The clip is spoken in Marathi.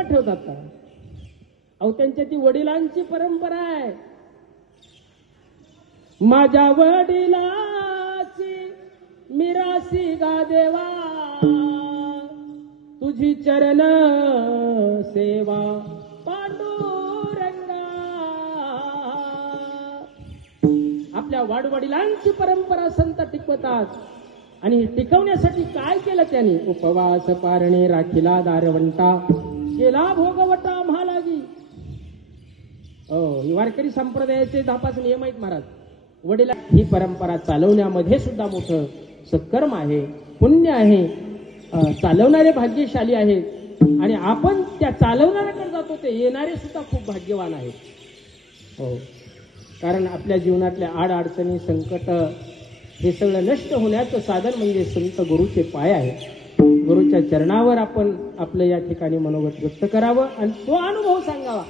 ठेवतात का? अहो त्यांच्या ती वडिलांची परंपरा आहे. माझ्या वडिलाची मिरासी गा देवा तुझी चरण सेवा पांडुरंगा. आपल्या वाडवडिलांची परंपरा संत टिकवतात. आणि टिकवण्यासाठी काय केलं त्यांनी? उपवास पारणे राखीला दारवंटा. केला भोगवटा म्हालागी. हो वारकरी संप्रदायाचे धापास नियम आहेत महाराज. वडिला ही परंपरा चालवण्यामध्ये सुद्धा मोठं सत्कर्म आहे पुण्य आहे. चालवणारे भाग्यशाली आहेत. आणि आपण त्या चालवणाऱ्याकडे जातो ते येणारे सुद्धा खूप भाग्यवान आहेत. हो कारण आपल्या जीवनातल्या आड अडचणी संकट हे सगळं नष्ट होण्याचं साधन म्हणजे संत गुरुचे पाय आहे गुरुच्या चरणावर आपण आपलं या ठिकाणी मनोगत व्यक्त करावं आणि तो अनुभव सांगावा.